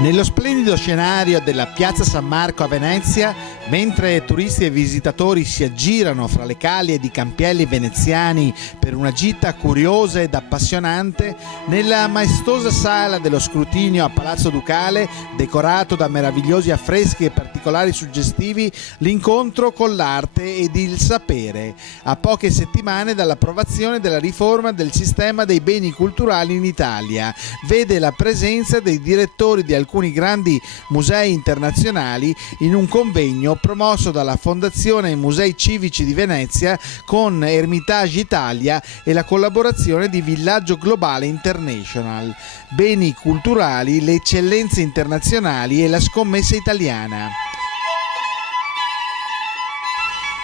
Nello splendido scenario della Piazza San Marco a Venezia, mentre turisti e visitatori si aggirano fra le calie di campielli veneziani per una gita curiosa ed appassionante, nella maestosa sala dello scrutinio a Palazzo Ducale, decorato da meravigliosi affreschi e particolari suggestivi, l'incontro con l'arte ed il sapere, a poche settimane dall'approvazione della riforma del sistema dei beni culturali in Italia, vede la presenza dei direttori di alcuni grandi musei internazionali in un convegno promosso dalla Fondazione Musei Civici di Venezia con Hermitage Italia e la collaborazione di Villaggio Globale International. Beni culturali, le eccellenze internazionali e la scommessa italiana.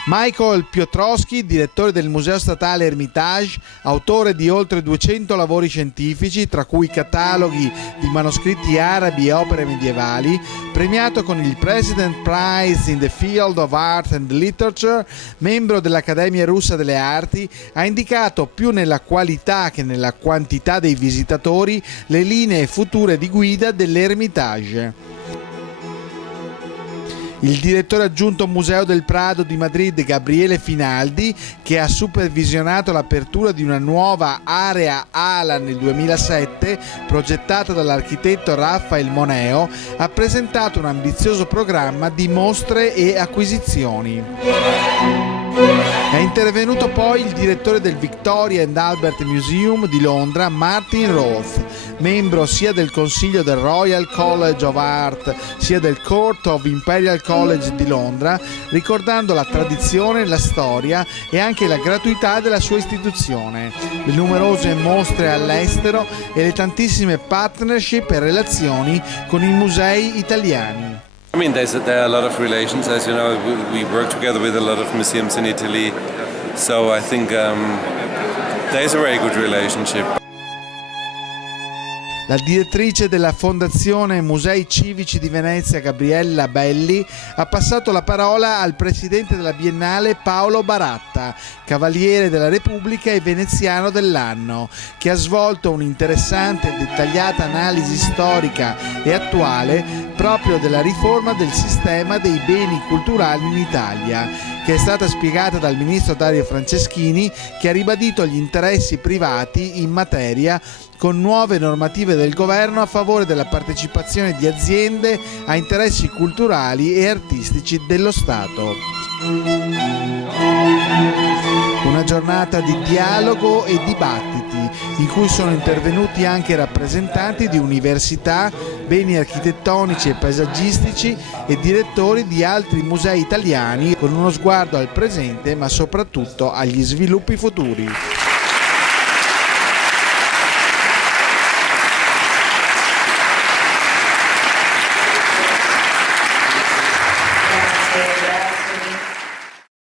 Michael Piotrowski, direttore del Museo Statale Hermitage, autore di oltre 200 lavori scientifici, tra cui cataloghi di manoscritti arabi e opere medievali, premiato con il President Prize in the Field of Art and Literature, membro dell'Accademia Russa delle Arti, ha indicato più nella qualità che nella quantità dei visitatori le linee future di guida dell'Hermitage. Il direttore aggiunto Museo del Prado di Madrid, Gabriele Finaldi, che ha supervisionato l'apertura di una nuova area ala nel 2007, progettata dall'architetto Rafael Moneo, ha presentato un ambizioso programma di mostre e acquisizioni. È intervenuto poi il direttore del Victoria and Albert Museum di Londra, Martin Roth, membro sia del Consiglio del Royal College of Art sia del Court of Imperial College di Londra, ricordando la tradizione, la storia e anche la gratuità della sua istituzione, le numerose mostre all'estero e le tantissime partnership e relazioni con i musei italiani. I mean, there are a lot of relations, as you know. We work together with a lot of museums in Italy, so I think there is a very good relationship. La direttrice della Fondazione Musei Civici di Venezia, Gabriella Belli, ha passato la parola al presidente della Biennale Paolo Baratta, Cavaliere della Repubblica e veneziano dell'anno, che ha svolto un'interessante e dettagliata analisi storica e attuale proprio della riforma del sistema dei beni culturali in Italia, che è stata spiegata dal ministro Dario Franceschini, che ha ribadito gli interessi privati in materia con nuove normative del governo a favore della partecipazione di aziende a interessi culturali e artistici dello Stato. Una giornata di dialogo e dibattiti in cui sono intervenuti anche rappresentanti di università, beni architettonici e paesaggistici e direttori di altri musei italiani con uno sguardo al presente ma soprattutto agli sviluppi futuri.